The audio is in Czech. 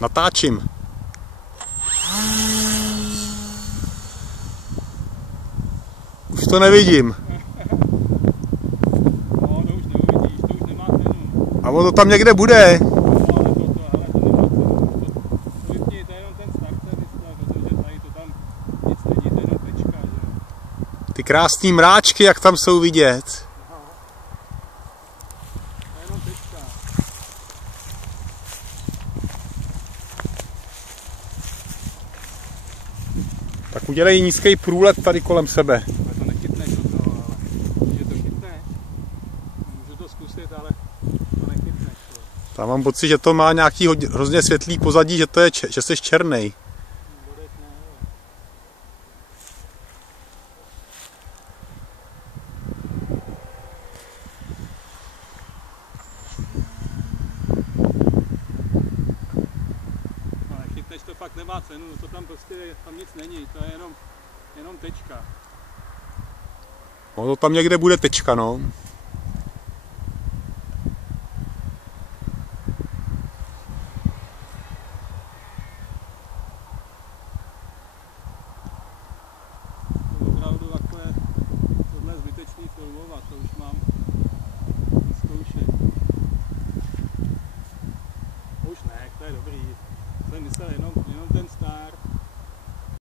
Natáčím. Už to nevidím. No, to už neuvidíš, to už nemá cenu. A ono tam někde bude. No, ale to nemá cenu. To vypni, to je jenom ten starter, protože tady to tam nic není, to je jenom tečka, že jo. Ty krásný mráčky, jak tam jsou vidět. Aha. To je jenom tečka. Tak udělej nízký průlet tady kolem sebe. Ale to nechytneš do toho, ale že to chytne. Můžu to zkusit, ale to nechytneš. Tam mám pocit, že to má nějaký hrozně světlý pozadí, že to je, že jsi černej. Ale chytneš, to fakt nemá cenu, to tam prostě, tam nic není, to je jenom tečka. No to tam někde bude tečka, no.